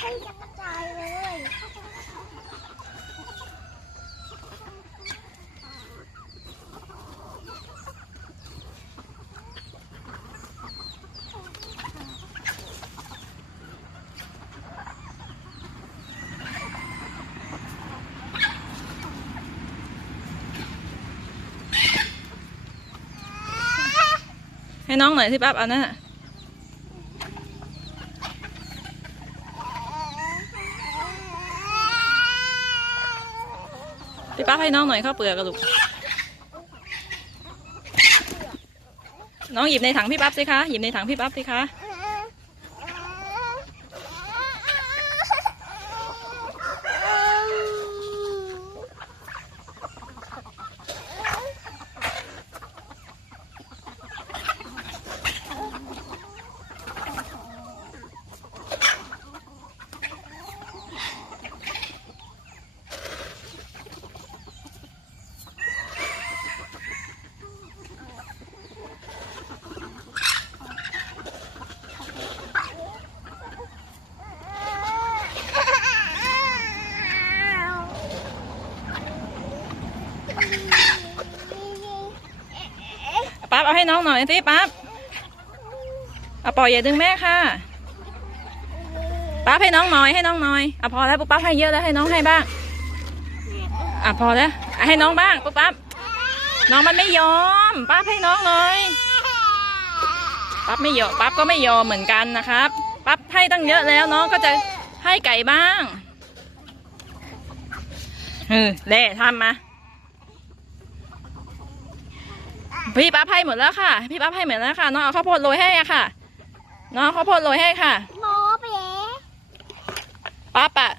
ให้จะกระจายเลยให้น้องหน่อยที่ปั๊บเอานั่นน่ะ พี่ปั๊บให้น้องหน่อยข้าวเปลือกกระลูกน้องหยิบในถังพี่ปั๊บสิคะ หยิบในถังพี่ปั๊บสิคะ ปั๊บเอาให้น้องหน่อยสิปั๊บเอาปล่อยอย่าดึงแม่ค่ะปั๊บให้น้องหน่อยให้น้องหน่อยเอาพอแล้วปุ๊บปั๊บให้เยอะแล้วให้น้องให้บ้างอะพอแล้วให้น้องบ้างปุ๊บปั๊บน้องมันไม่ยอมปั๊บให้น้องหน่อยปั๊บไม่ยอมปั๊บก็ไม่ยอมเหมือนกันนะครับปั๊บให้ตั้งเยอะแล้วน้องก็จะให้ไก่บ้างเออเล่ทำมา พี่ปั๊บให้หมดแล้วค่ะ พี่ปั๊บให้หมดแล้วค่ะน้องเอาข้าวโพดโรยให้อะค่ะ น้องเอาข้าวโพดโรยให้ค่ะโมเป๋ปั๊บอะ